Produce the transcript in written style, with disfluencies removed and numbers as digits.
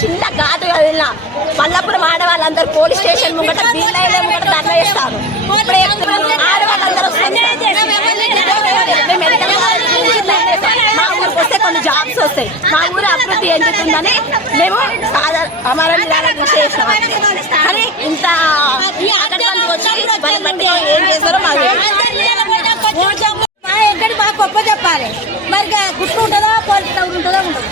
చిన్న ఘాటు వెళ్ళినా మల్లాపురం ఆడవాళ్ళందరూ పోలీస్ స్టేషన్ ముంగట బిల్లైన ముంగట ధర్నా చేస్తారు. ఆడవాళ్ళందరూ మా ఊరికి వస్తే కొన్ని జాబ్స్ వస్తాయి, మా ఊరు అభివృద్ధి చెందుతుందని మేము అమర నిరాహార చేసినాం. కానీ ఇంత వచ్చి వాళ్ళని బట్టి ఏం చేస్తారో మాకు ఎక్కడికి బాగా గొప్ప చెప్పాలి. మరి గుర్తు ఉంటుందా పోలీసు ఉంటుందా ఉండదు.